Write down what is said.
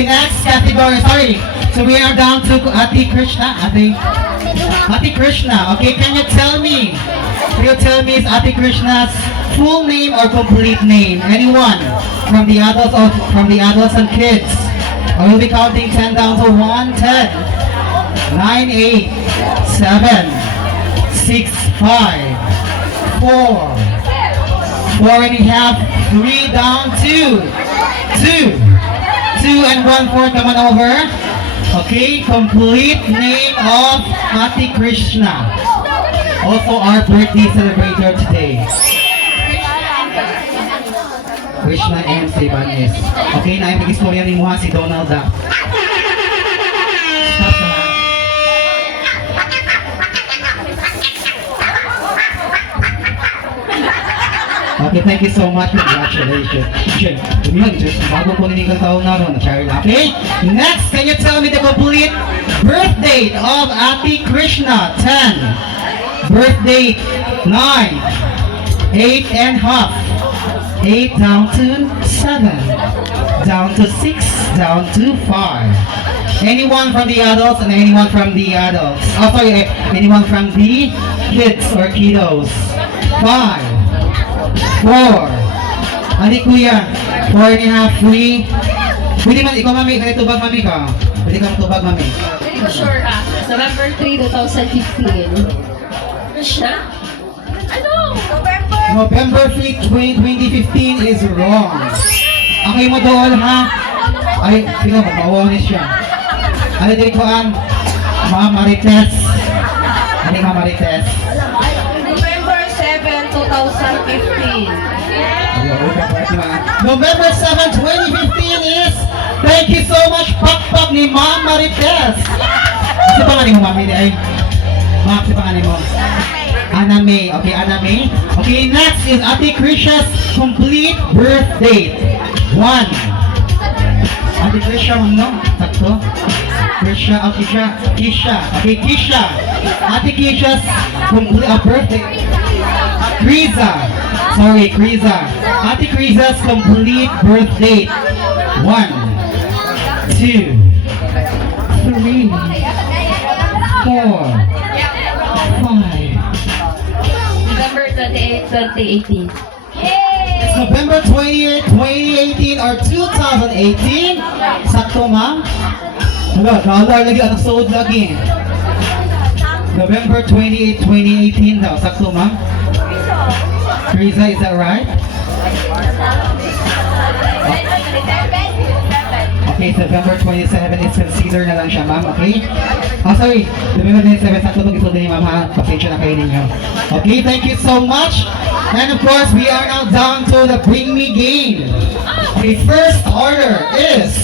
Okay, next category. Sorry. So we are down to Ate Krishna. Ate Krishna. Okay, can you tell me? Can you tell me is Ate Krishna's full name or complete name? Anyone? From the adults or from the adults and kids? I will be counting 10 down to 1, 10, 9, 8, 7, 6, 5, 4, 4 and a half, 3 down, 2, 2 and 1/4. Come on over. Okay, complete name of Ate Krishna. Also our birthday celebrator today. Krishna M. Sebanes. Okay, na yung mag-istorya ni Muha si Donalda. Stop na. Okay, thank you so much. Congratulations. Yun, just bago po niningal taon na ron. Okay, next, can you tell me the complete birth date of Ate Krishna? 10. Birth date 9. 8 and half. 8 down to 7. Down to 6. Down to 5. Anyone from the adults and anyone from the adults? Oh, sorry, anyone from the kids or kiddos? 5. 4. Ani kuya, 4 and a half, 3. Pwede man, ikaw mami, kaya tubag mami ka. Pwede ka matubag mami. Hindi ko sure November 3, 2015. Krishna? Ano? November 3, 2015 is wrong. Okay mo doon ha? Ay, sino ba? Mawanis siya. Ano din ko ang Ma'am Marites? Ano yung Ma'am Marites? November 7, 2015. November 7, 2015 is, thank you so much, pakpak ni Ma'am Marites. Kasi pangalan mo, Ma'am? Ay, Ma'am, kasi pangalan mo? Anna May. Okay, Anna May. Okay, next is Ate Krishna's complete birth date. 1. Ate Krisha, no? Sakto? Krisha, okay, Kisha. Okay, Kisha. Ate Kisha's complete birth date. Kriza. Sorry, Kriza. Ate Kriza's complete birth date. 1, 2, 3, 4, 5. November 28, 2018. It's November 28, 2018 or 2018. Sakto, ma'am? Wala, dollar lagi, anak suod lagi. November 28, 2018 daw. Sakto, ma'am? Teresa, is that right? Okay, November 27 is consider na lang siya, ma'am. Okay? Oh, sorry. November 27, sakto itong isulda ni ma'am, ha? Pasensya na kayo ninyo. Okay, thank you so much. And of course, we are now down to the Bring Me game. Okay, first order is